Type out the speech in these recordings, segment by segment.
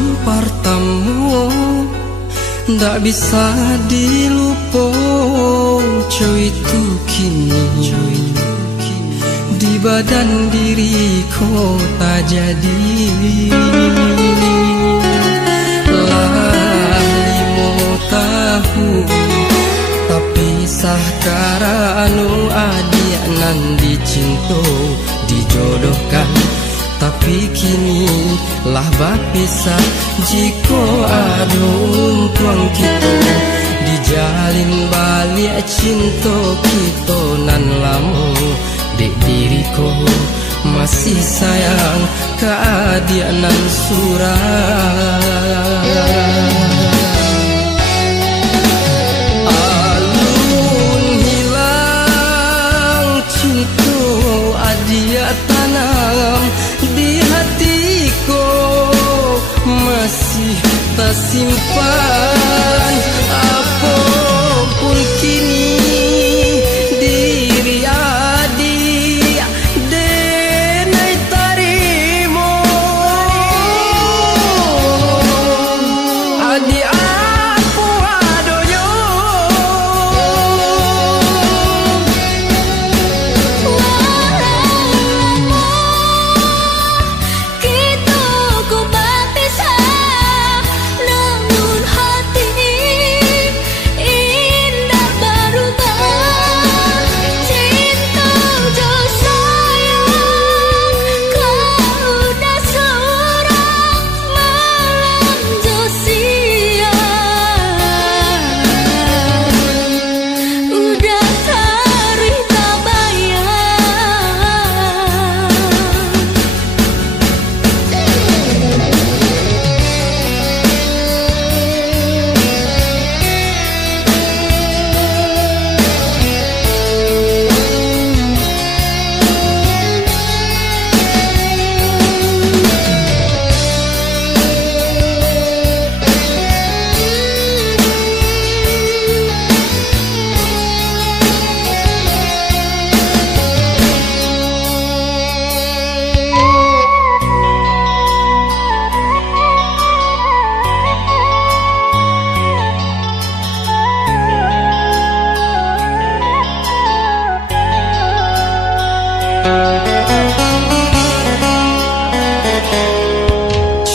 Cintunan pertama ndak bisa dilupa, coy itu kini di badan diriku tak jadi. Lah 5 tahun tapi sah karanu adik nan dicinta dijodohkan, tapi kini lah berpisah. Jika ada untung kita dijalin balik cinta kita nan lama, dek diriku masih sayang ke adik nan surah. Alun hilang cinta adik tanam di hatiku, masih tak simpan. Apapun kini diri adik denai tarimo, adik aku adoyo.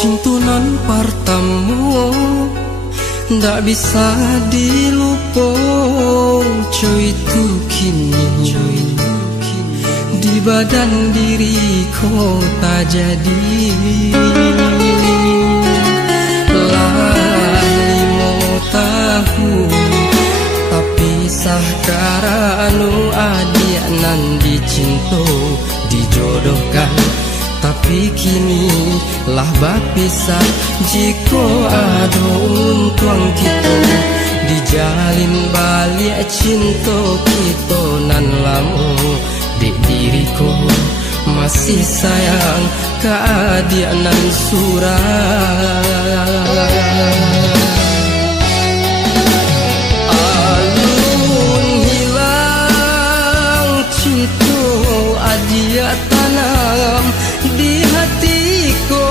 Cintunan pertama ndak bisa dilupa, coy itu kini di badan diriku tak jadi. Lah 5 tahun tapi sah karanu adik nan dicinta dijodohkan, tapi kini lah berpisah. Jika ada untung kita dijalin balik cinta kita nan lama, dek diriku masih sayang ke adik nan surah. Alun hilang cinta adik tanam di hatiku,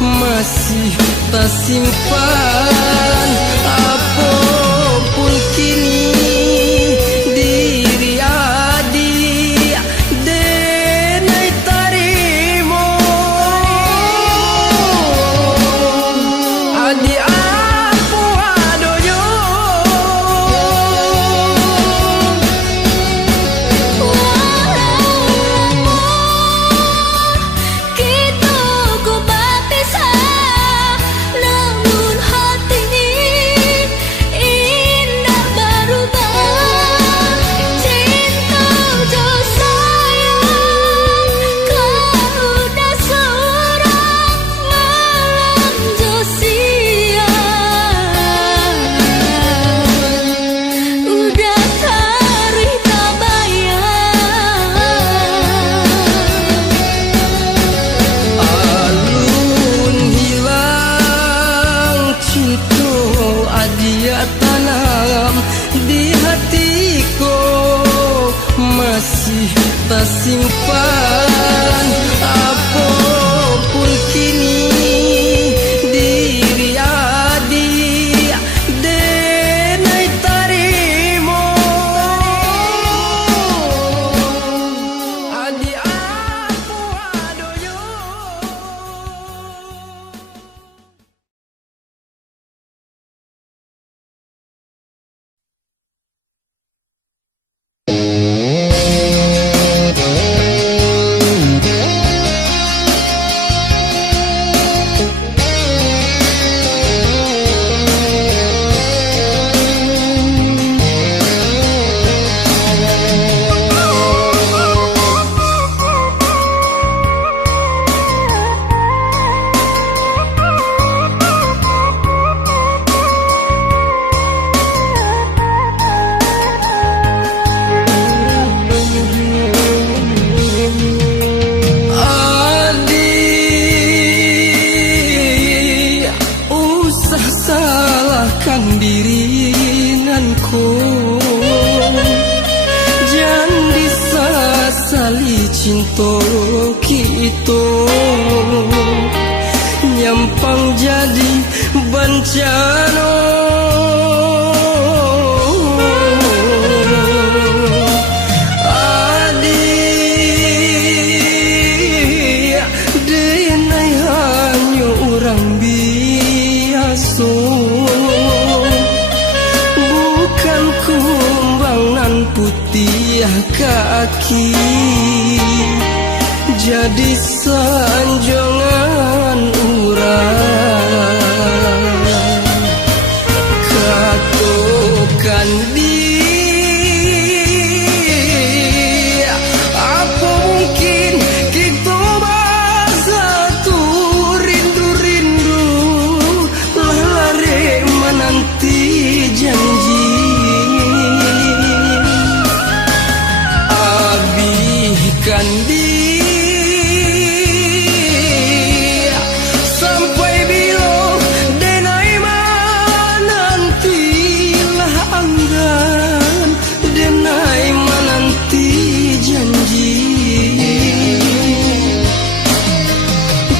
masih tak simpan. Apapun kini diri adik denai tarimo, adik aku adoyo. Kita ku berpisah, namun hati salahkan diri nanku, jangan disasali cinta kita, nyampang jadi bencana. Bukan kumbang nan putih kaki, jadi sanjongan urang. Katakan dia, apa mungkin kita bersatu, rindu-rindu lari menanti janji. Abihkan dia sampai bila denai menantilah anggan, denai menanti janji.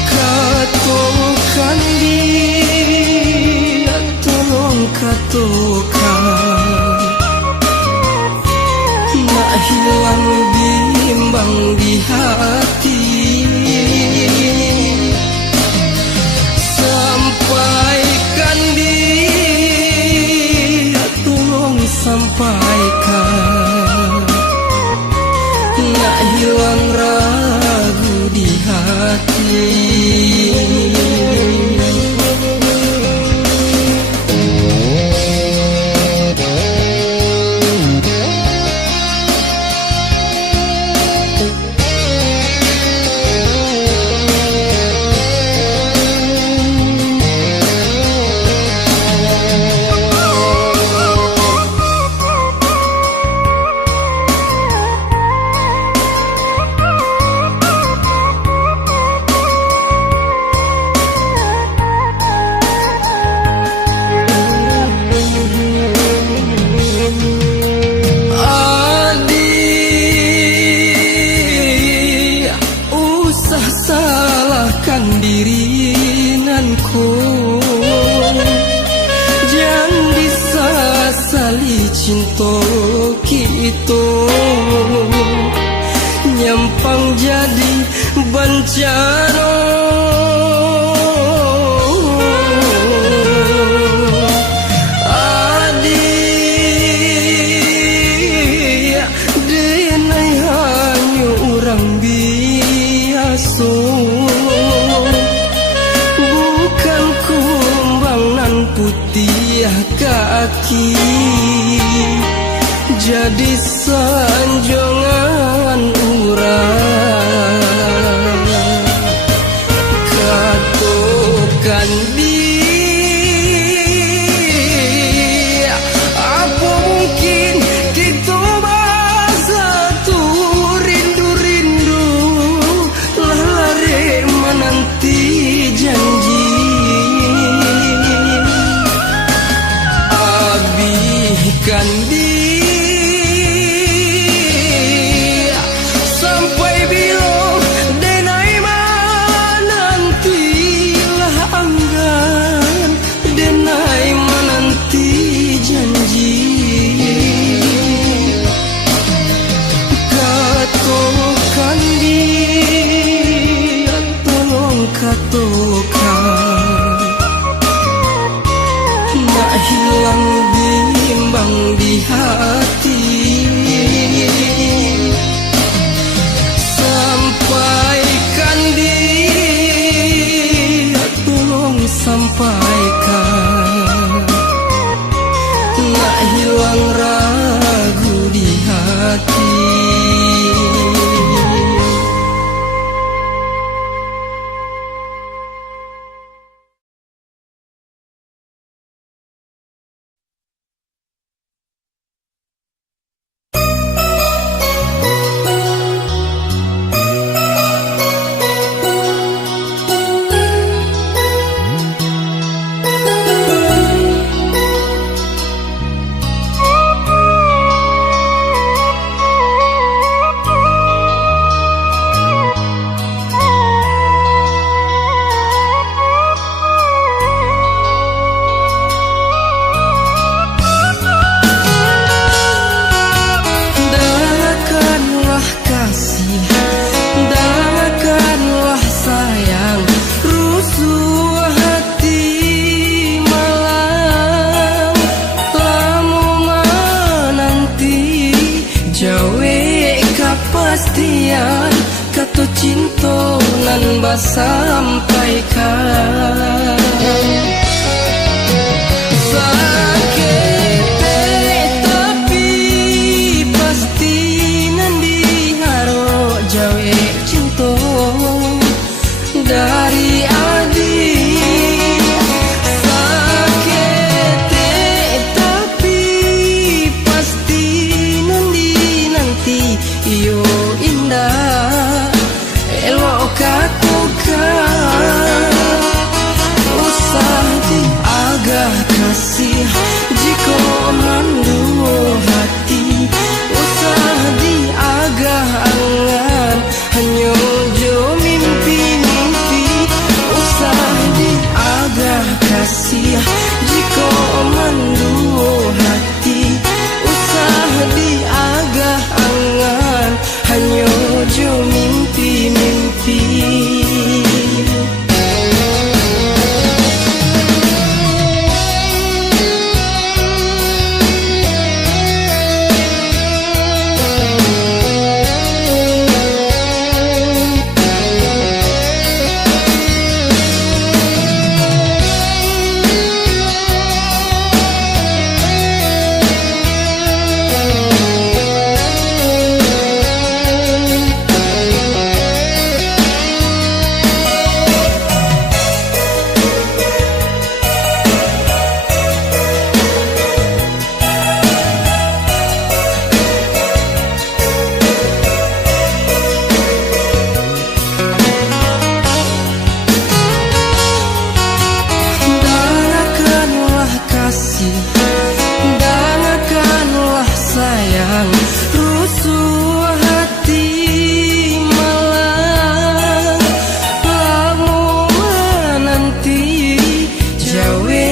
Katakan dia, tolong katakan, nak hilang bimbang di hati. Sampaikan dia, tolong sampaikan, nak hilang ragu di hati. Salahkan diri nanku, jangan disasali cinta kita, nyampang jadi bencana. Adik, denai hanya orang biasa, bukan kumbang nan putih kaki, jadi sanjongan urang. Katakan dia, apa mungkin kita bersatu, rindu-rindu lari menanti janji. Abihkan dia sampai bila denai menantilah anggan, denai menanti janji. Katakan dia, tolong katakan, nak hilang bimbang di hati. Sampaikan dia, tolong sampaikan, nak hilang ragu di hati. sampaikan. Sakete tapi pasti nanti haro jawe cinta dari adik. Sakete tapi pasti nanti iyo indah elok katukan. Usah diagah kasih jika mandu hati. Usah diagah angan hanya jo mimpi-mimpi. Usah diagah kasih jika mandu hati. Usah diagah angan hanya jo mimpi-mimpi. Danakanlah sayang, rusuh hati malang. Lamu menanti jawe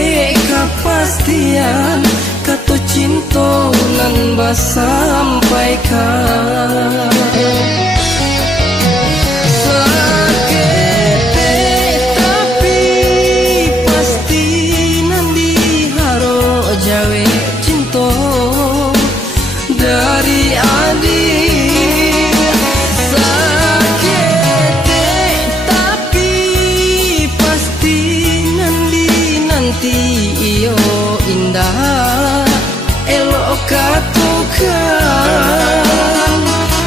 kepastian, kata cinta nan basampaikan. Jawe cinta dari adik. Sakete tapi pasti nanti iyo indah elok katukan.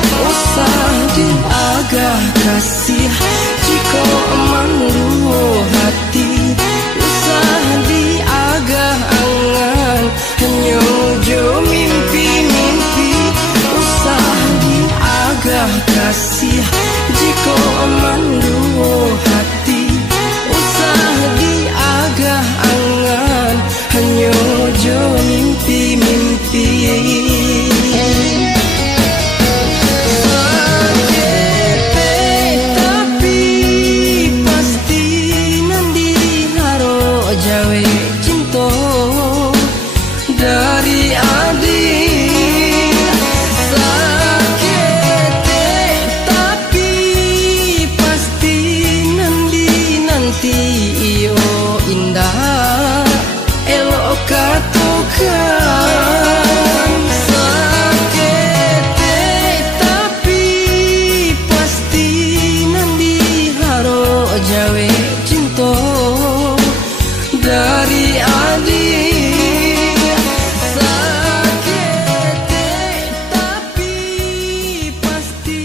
Usah diagah kasih jika mandu hati. Usah diagah angan hanya jo mimpi-mimpi. Usah diagah kasih jika mandu hati. Usah diagah angan hanya jo mimpi-mimpi. Sakete tapi pasti nanti haro jawe cinta dari adik. Sakete tapi pasti nanti iyo indah elok katukan. Sakete tapi pasti nanti haro jawe cinta dari adik. Sakete tapi pasti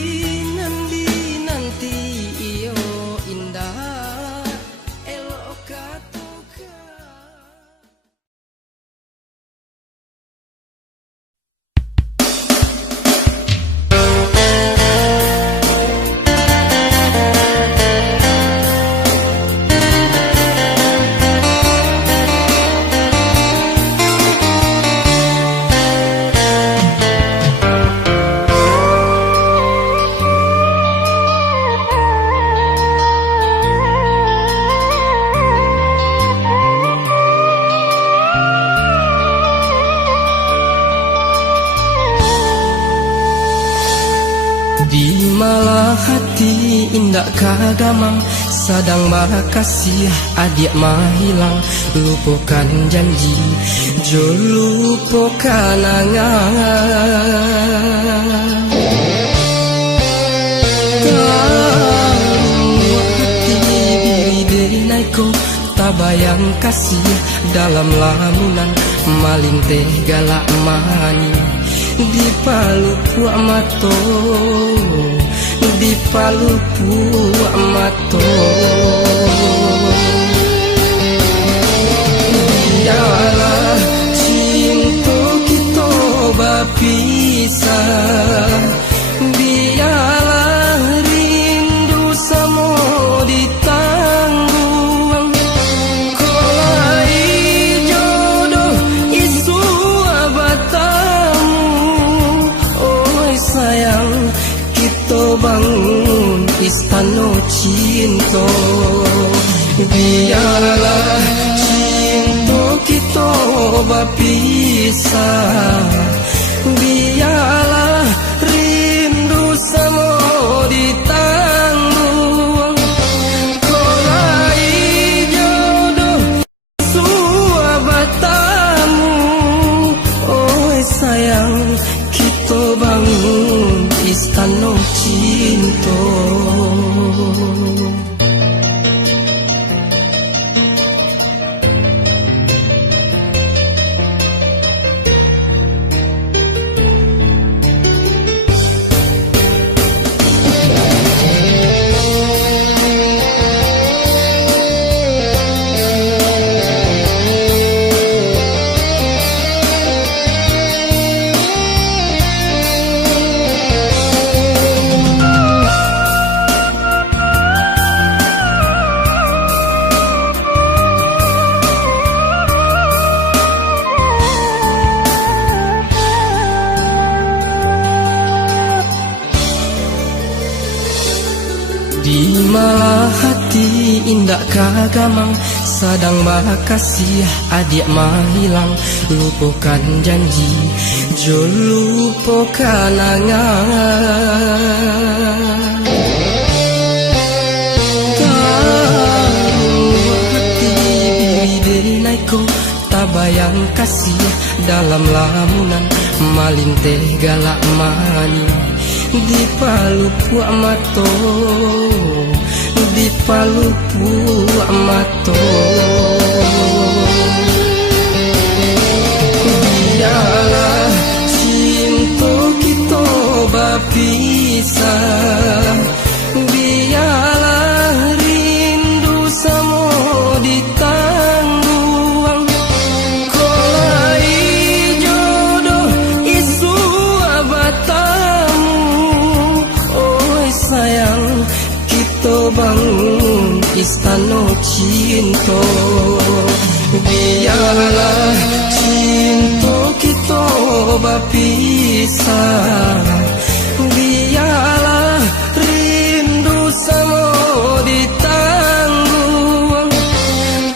nanti iyo indah elok katukan. Di malah hati indak kagamang, sadang makasih adik mahilang. Lupakan janji, jo lupakan angan. Tahu hati diri naiko tabayang kasih dalam lamunan malin teh galak mani di palupu amato di palupu amato biarlah cinta kita berpisah biarlah rindu samo ditanggung kolai jodoh isu abatamu oi sayang kita bangun istana cinta biarlah cinta kita berpisah biarlah rindu samo ditanggung kolai jodoh suabatamu oi sayang kita bangun istana cinta. Di malah hati indak kagamang sadang makasih adik mahilang lupakan janji jo lupakan angan taruh hati bibir naiko tabayang kasih dalam lamunan malin teh galak mani di palupu amato di palupu amato biarlah cinta kita berpisah biarlah rindu samo ditanggung kolai jodoh isu abatamu oi sayang kita bangun istana cinta biarlah cinta kita berpisah biarlah rindu samo ditanggung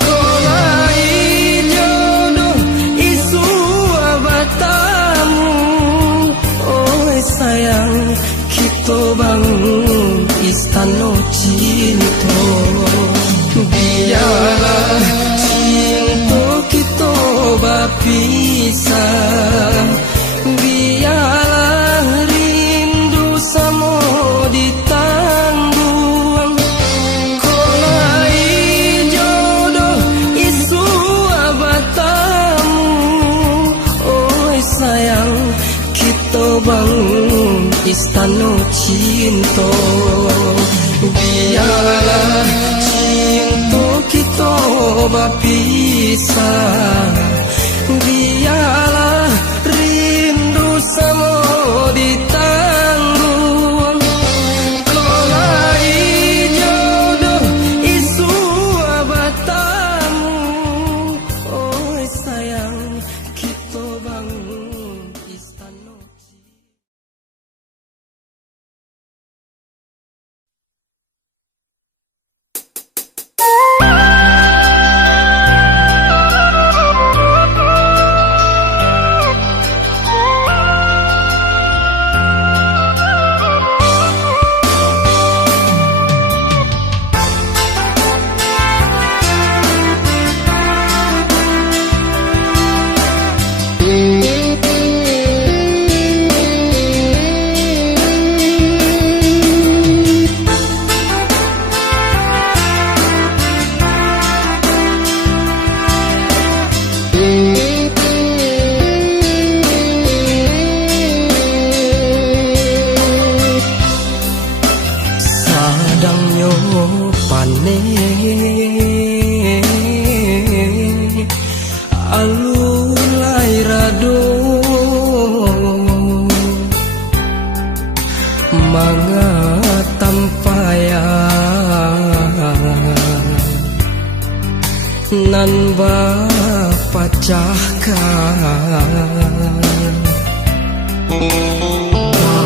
kolai jodoh isu abatamu oi sayang kita bangun istana cinta biarlah cinta kita berpisah biarlah rindu samo ditanggung kolai jodoh isu abatamu oi sayang kita bangun istana cinta biarlah cinta kita berpisah biarlah rindu samo ditanggung kolai jodoh isu abatamu oi sayang kita bangun istana. nan bapacahkan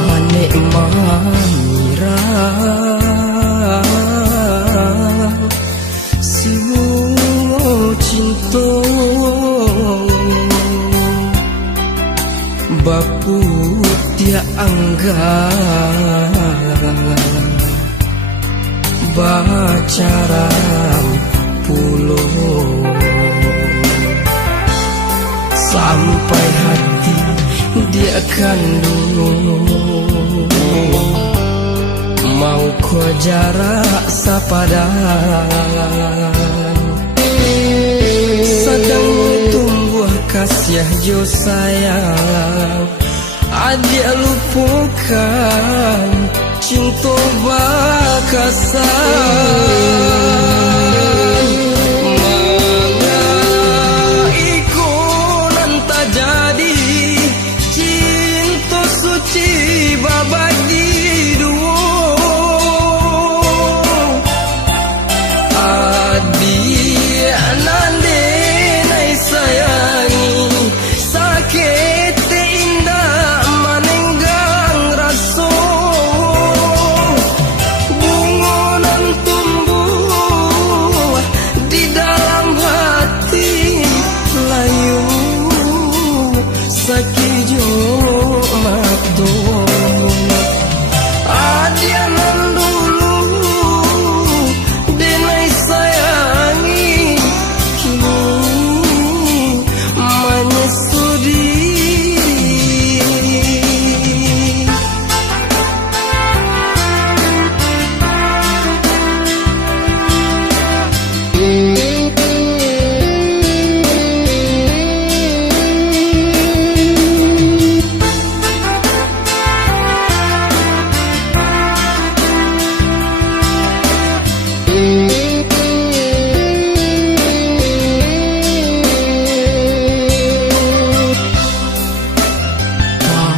Panik mamira Simu cinta Bapu dia anggar Bacaram pulau Sampai hati dia kandung Mau ko jarak sapadan Sedang tumbuh kasih jo sayang Adik lupakan cinta bakasan Mengaiku nan tak jadi cinta suci babagi dua Adik nande nai sayangi sakit indah manenggang rasa bungonan tumbuh di dalam hati layu sakit jo makdo adianan dulu denai sayangi kini menyesudi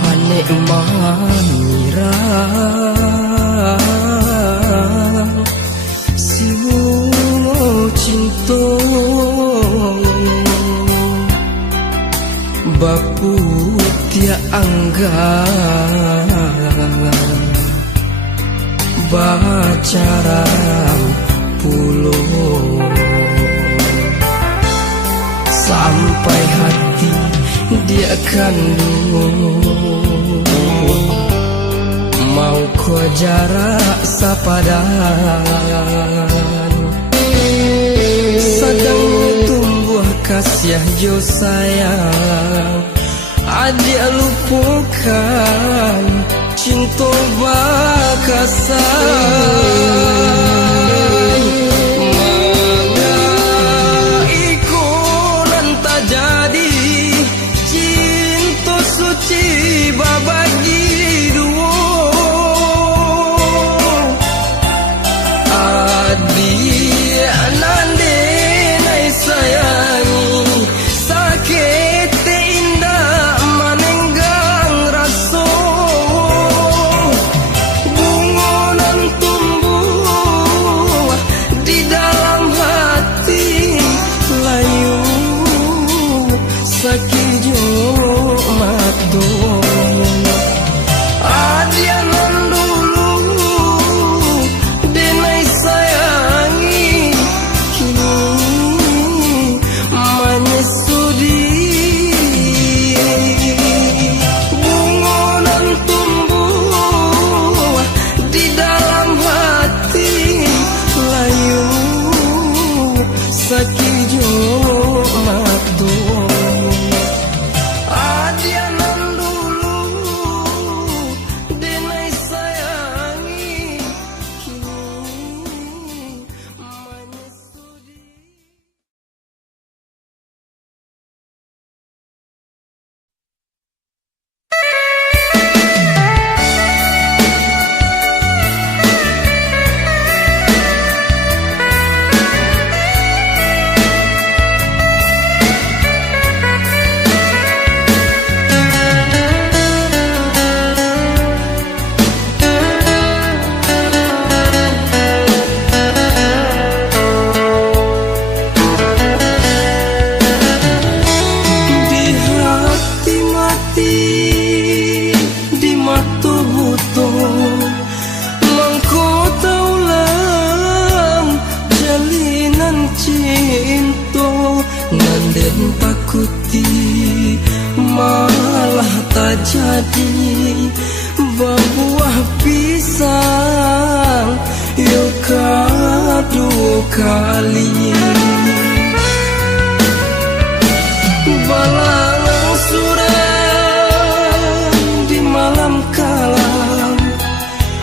Panik mamira Simu cinta Bapu dia anggar Bacaram pulau Sampai hati dia kandung Mau ko jarak sapadan Sedang tumbuh kasih jo sayang Adik lupakan cinta bakasan Mengaiku nan tak jadi cinta suci babagi dua Adik nande nai sayangi sakit indah manenggang rasa bungonan tumbuh Nanden takuti malah tak jadi berbuah pisang yo kedua kali. Balang suram di malam kalam,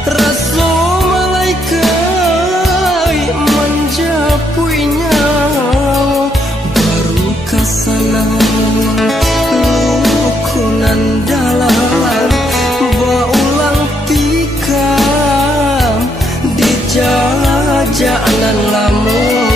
Rasul malaikat menjapuinya, baru kasana lukunan dalam baulang tikam di jajanan lamun.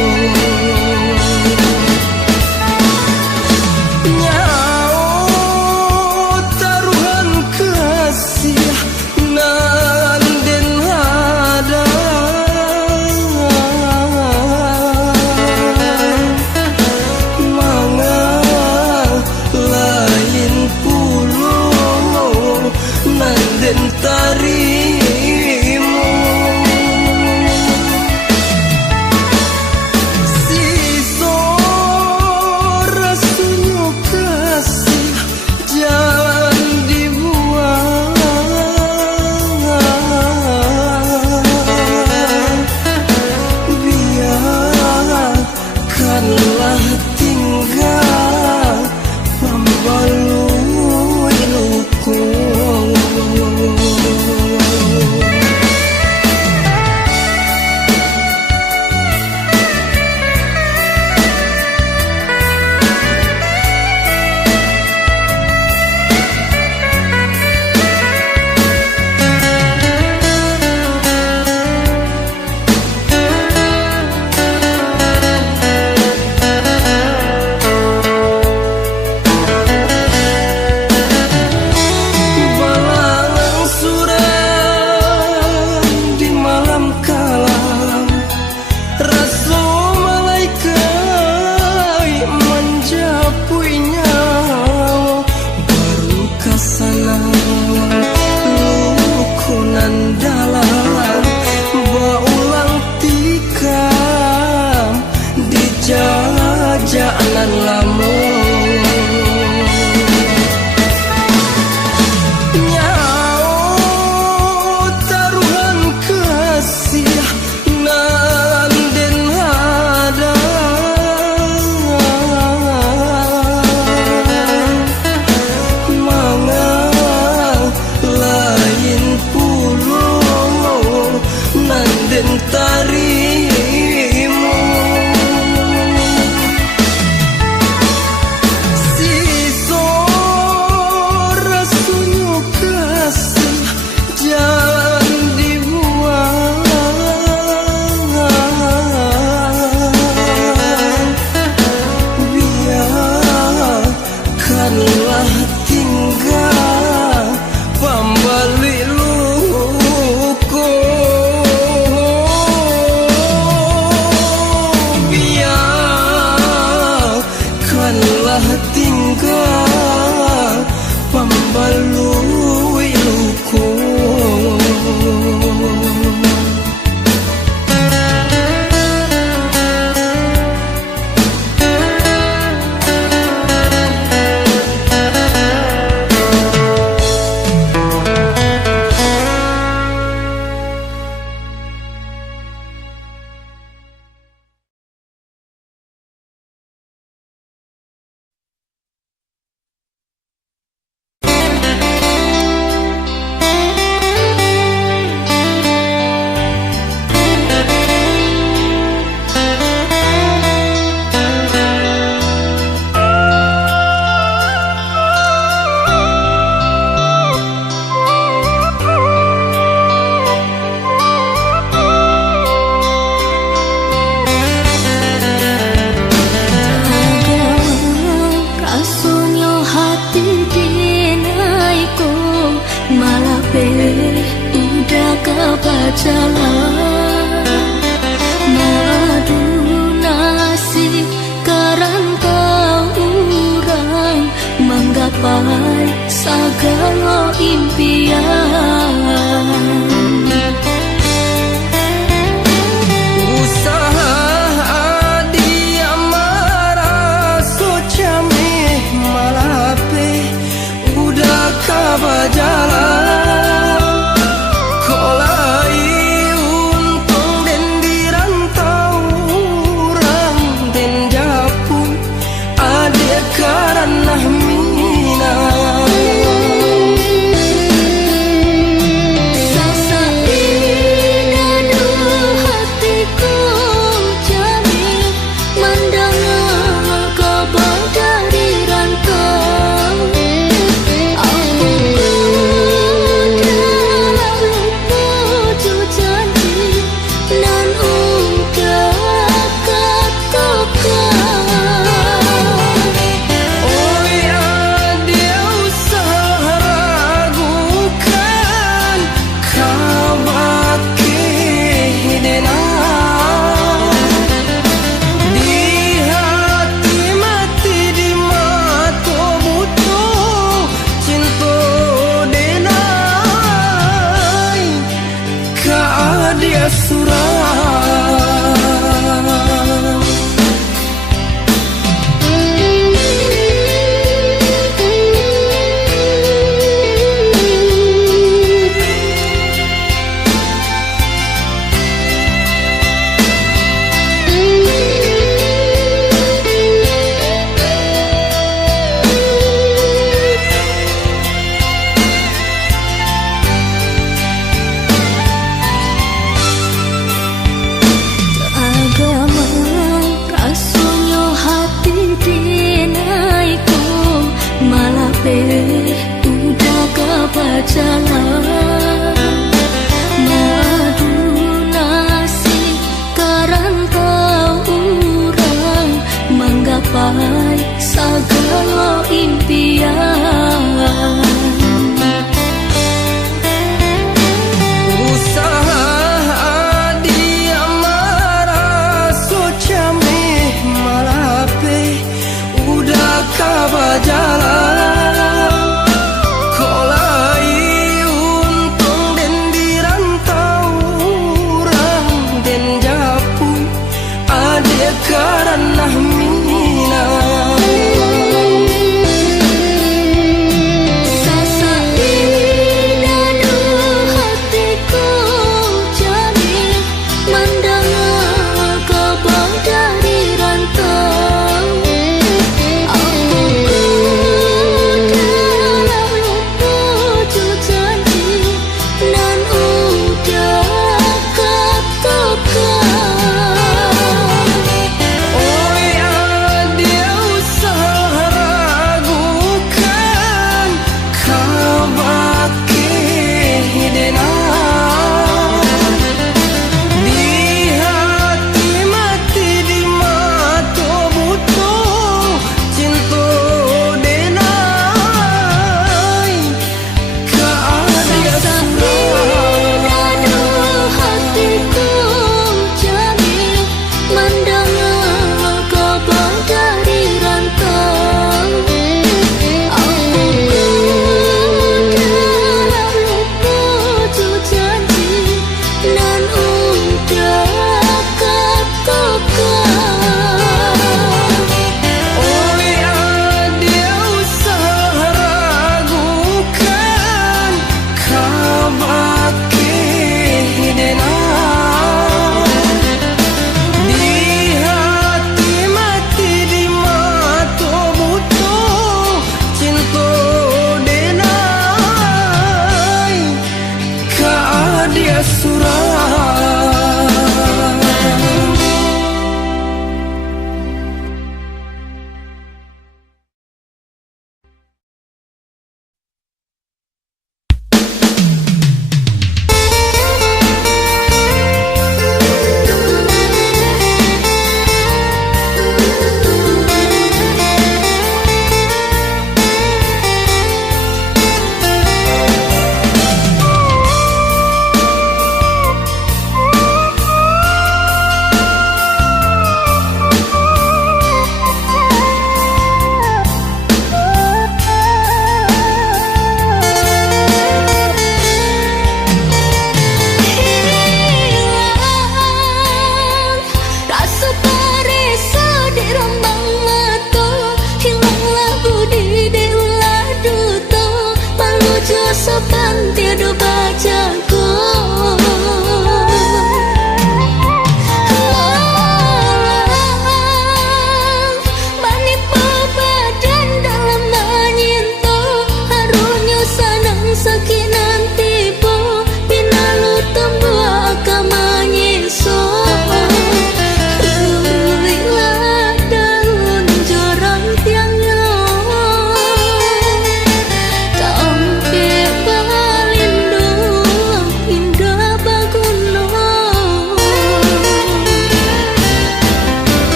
segala impian. Usaha dia marah bajalan kolai untung den dirantau orang den japu ada karena mina dia surang udah kepacaran madu nasi karantau orang menggapai segala impian usaha dia marah socameh malape udah kabajalan karena mina dari rantau aku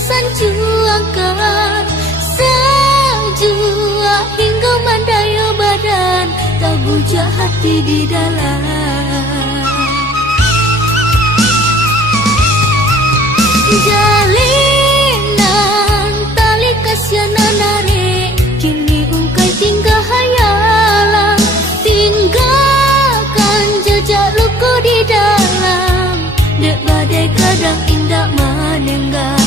sanjuangkan sejua hingga mandaya badan tak bujak hati di dalam jalinan tali kasianan narik kini ungkai tinggal hayalan tinggalkan jejak luku di dalam dek badai kadang indah menenggak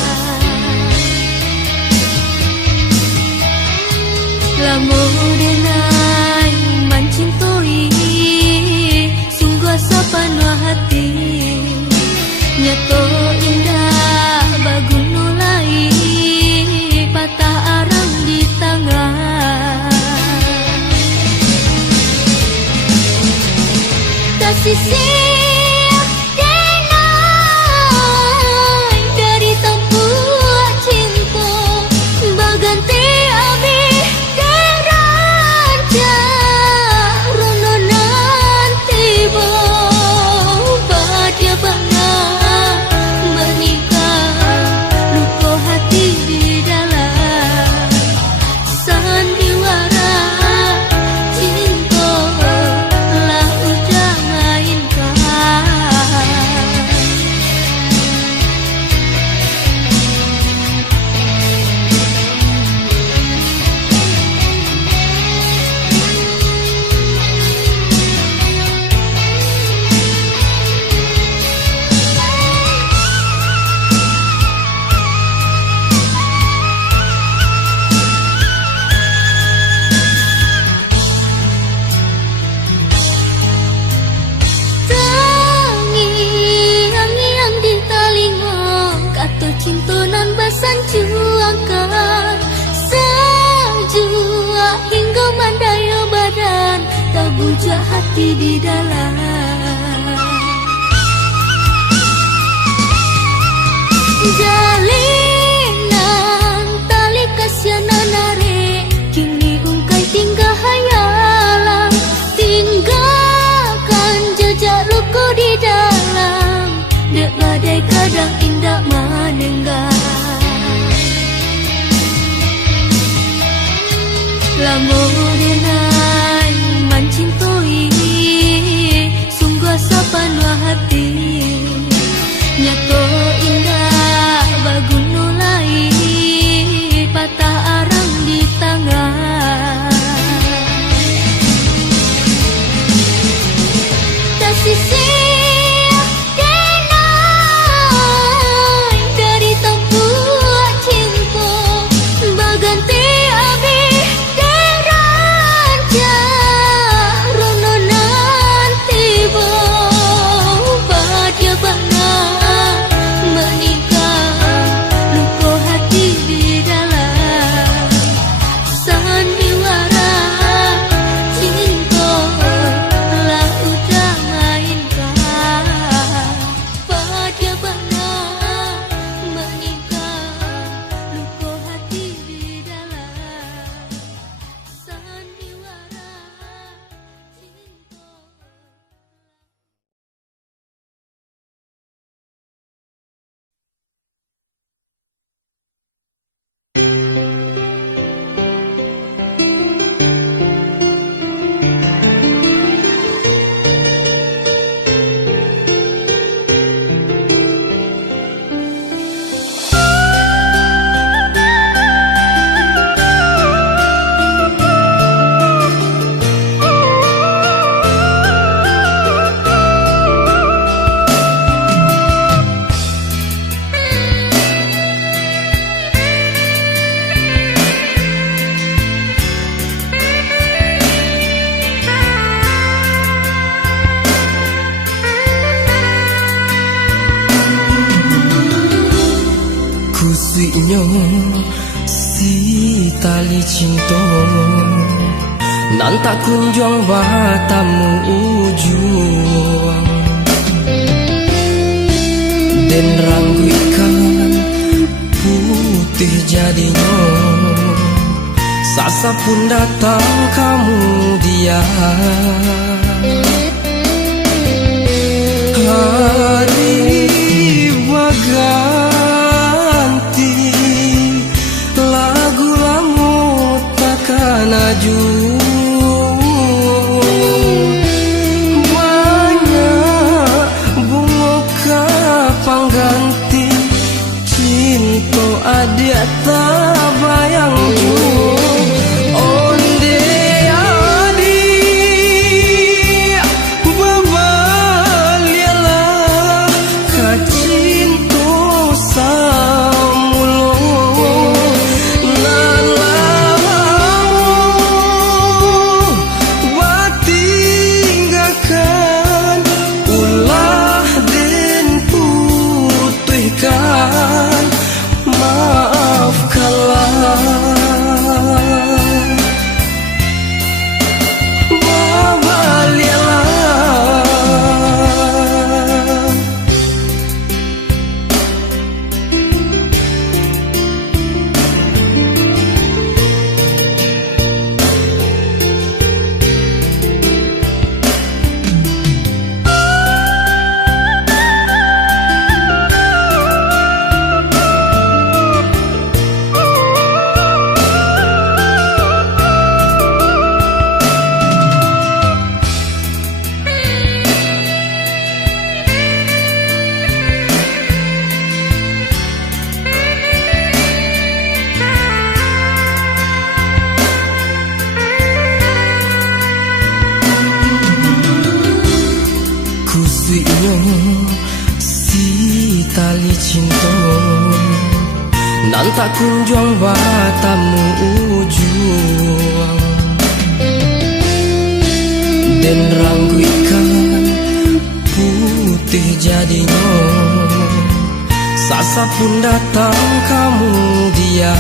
lamun denai mancintoi sungguh sapanua hati nyato indah bagun nulai patah arang di tangan kasih bujak hati di dalam jalinan tali kasianan narik kini ungkai tinggal hayalan tinggalkan jejak luku di dalam dek badai kadang indah menenggak lamun denai mancintoi sungguh sapanua hati nyato indah bagun nulai patah arang di tangan kasih kusiknya si tali cinta nan tak kunjung batamu ujung dan ranggu ikan putih jadinya sasa pun datang kamu dia hari berganti dia tak bayang ju onde adi babaliala kacinto samulo nalamu batinggakan ulah den putihkan maafkanlah babaliala kusuinyo si tali cinta nan tak kunjung batamu ujung dan ranggu ikan putih jadinya sasa pun datang kamu dia